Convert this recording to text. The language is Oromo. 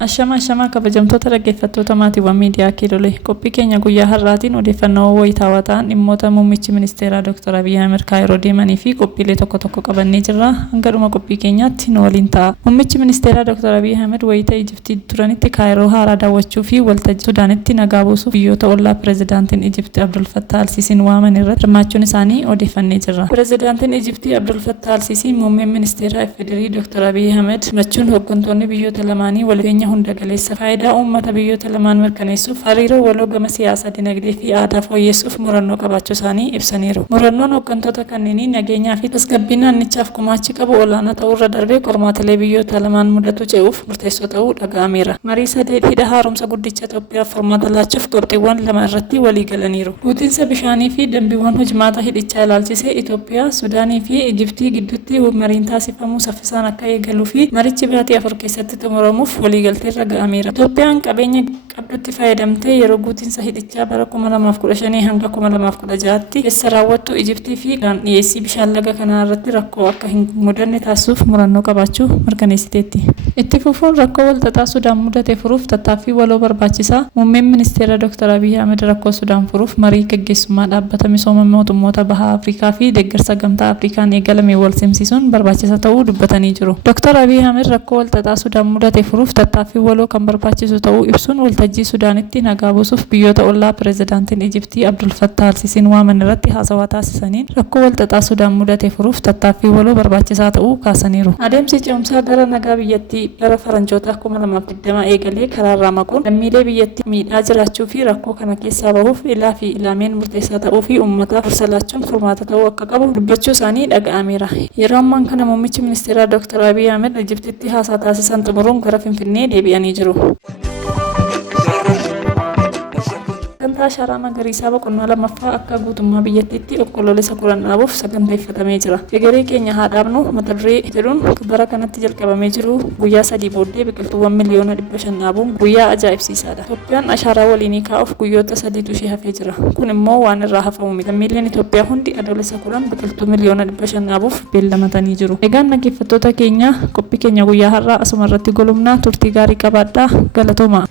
Ashama kabajamtoota dhaggeeffattoota maatiiwwan miidiyaa Kiilolee qophii keenya guyyaa har'aatiin odeeffannoo wayitaawaa ta'an dhimmoota muummichi ministeeraa Dr. Abiy Ahmed Kaayiroo deemanii fi qophiilee tokko tokko qabannee jirra. Hanga dhuma qophii keenyaatti nu waliin ta'a. Muummichi ministeeraa Dr. Abiy Ahmed wayita Ijiptii turanitti Kaayiroo haaraa daawwachuu fi waltajjii Sudaanitti nagaa buusuuf biyyoota ollaa pirezidaantiin Ijiptii Abdul Fattah al-Siisiin waaman irratti hirmaachuun isaanii odeeffannee jirra. Pirezidaantiin Ijiptii Abdul Fattah al-Siisii muummeen ministeeraa FDRI Dr. Abiy Ahmed machuun hooggantoonni biyyoota lamaanii waliin hunda galeessa faayidaa uummata biyyoota lamaan mirkaneessuuf hariiroo waloo gama siyaasaa dinagdee fi aadaa fooyyessuuf murannoo qabaachuu isaanii ibsaniiru. Murannoon hooggantoota kanneenii nageenyaa fi tasgabbii naannichaaf gumaachi qabu olaanaa ta'uurra darbee qormaatilee biyyoota lamaan mudatu ce'uuf murteessoo ta'uu dhaga'ameera. Marii sadee hidha haaromsa guddicha Itoophiyaaf furmaata laachuuf qabxiiwwan lama irratti walii galaniiru. Guutiinsa bishaanii fi dambiiwwan hojimaata hidhichaa ilaalchisee Itoophiyaa, Sudaanii fi Ijiptii gidduutti mariin taasifamuu saffisaan akka eegaluu fi marichi baatii 4 keessatti xumuramuuf waliigaltee irra ga'ameera. Itoophiyaan qabeenya qabdutti fayyadamtee yeroo guutiinsa hidhichaa bara 2015 hanga 2016tti keessa raawwattu Ijiptii fi dhiyeessii bishaan laga kanaa irratti rakkoo akka hin mudanne taasisuuf murannoo qabaachuu mirkaneessiteetti. Itti fufuun rakkoo walxaxaa Sudaan mudate furuuf tattaaffii waloo barbaachisaa. Muummeen ministeera Dr. Abiy Ahmed rakkoo Sudaan furuuf marii gaggeessummaa dhaabbata misooma mootummoota baha Afrikaa fi deeggarsa gamtaa Afrikaan eegalame wal simsiisuun barbaachisaa ta'uu dubbatanii jiru. Dr. Abiy Ahmed rakkoo walxaxaa Sudaan mudate furuuf tattaaffii waloo kan barbaachisu ta'uu ibsuun waltajjii Sudaanitti nagaa buusuuf biyyoota ollaa pirezidaantiin Ijiptii Abdul Fattah al-Siisiin waaman irratti haasawaa taasisaniin rakkoo walxaxaa Sudaan mudate furuuf tattaaffii waloo barbaachisaa ta'uu kaasaniiru. Adeemsi ce'umsaa gara nagaa biyyattii bara faranjoota 2020 eegalee karaarraa maquun lammiilee biyyattii miidhaa jiraachuu fi rakkoo kana keessaa bahuuf ilaa fi ilaameen murteessaa ta'uu fi uummataaf gorsa laachuun furmaata ta'uu akka qabu dubbachuu isaanii dhaga'ameera. Yeroo ammaan kana muummichi ministeeraa Dr. Abiy Ahmed Ijiptitti haasaa taasisan xumuruun gara Finfinnee deebi'anii jiru. Sagantaa Ashaaraa Magariisaa boqonnaa lammaffaa akka guutummaa biyyattiitti onkoloolessa 10 dhaabuuf saganteeffatamee jira. Egeree keenya haa dhaabnu mata duree jedhuun bara kanatti jalqabamee jiru guyyaa 3 booddee biqiltuuwwan miliyoona 500 dhaabuun guyyaa ajaa'ibsiisaadha. Itoophiyaan ashaaraa waliinii kaa'uuf guyyoota 3tu ishee hafee jira. Kun immoo waan irraa hafamu miti. Lammiileen Itoophiyaa hundi adoolessa 10 biqiltuu miliyoona 500 dhaabuuf beellamatanii jiru. Egaan dhaggeeffattoota keenya qophii keenya guyyaa har'aa asuma irratti golumnaa turtii gaarii qabaadhaa. Galatooma.